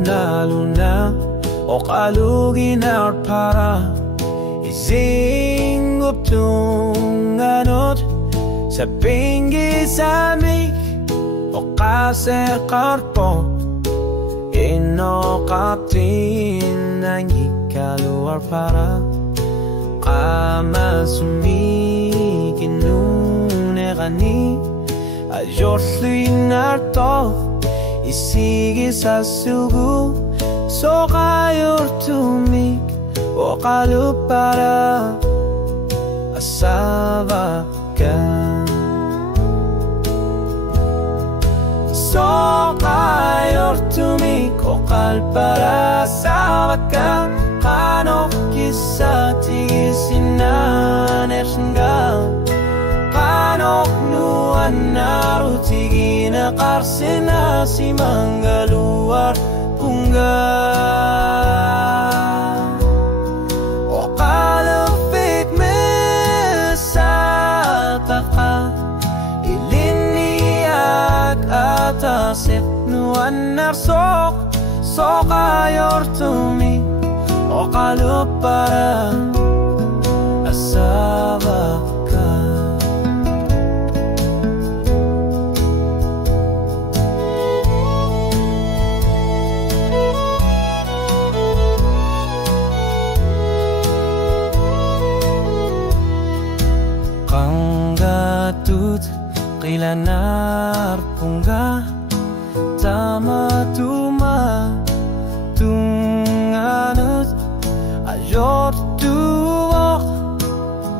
na luna o kalugin para ising uptung anot sa pingi samik o kase karpo ino kaptin ang ikaluar para kama sumikin nune gani ajosluin narto isigi sa sugu so kayor tumik o kalu para asaba ka so kayor tumik o kal para asaba ka kanok kisa tigisinan ersenggal kanok nuan naruti na karsena si manggaluar pungga o kalupit mesataka iliniag atasip nuan narsok so kayor tumi o kalupara asaba Kilanar pungga tama tuma tunganut ayor tuok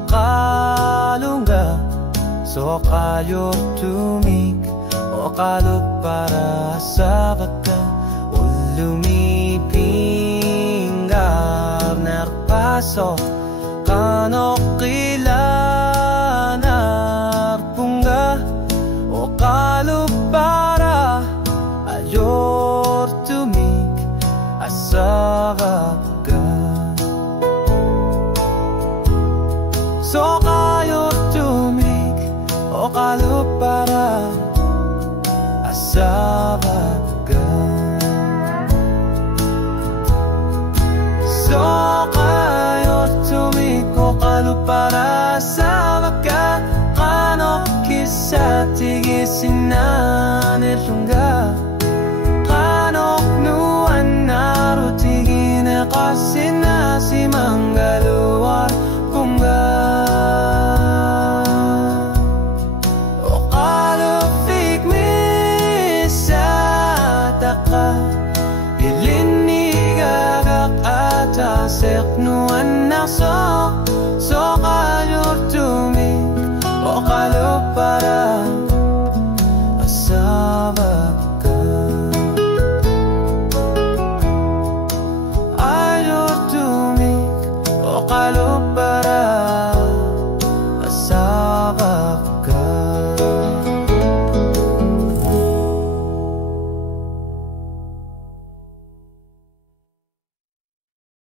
kalungga so kayor tumik o kalup para sa baka ulumipinggar narpaso kanok kilanar pungga kalu para ayor tumik asaga so kayor tumik o kalu para asaga so kayor tumik o kalu para asaga kanok kisa tigisinan erlungga kanok nuan narutigin kasina si manggaluar pungga o kalupik misataka ilinigagak atasek nuan naso so kayor tumik o kalu para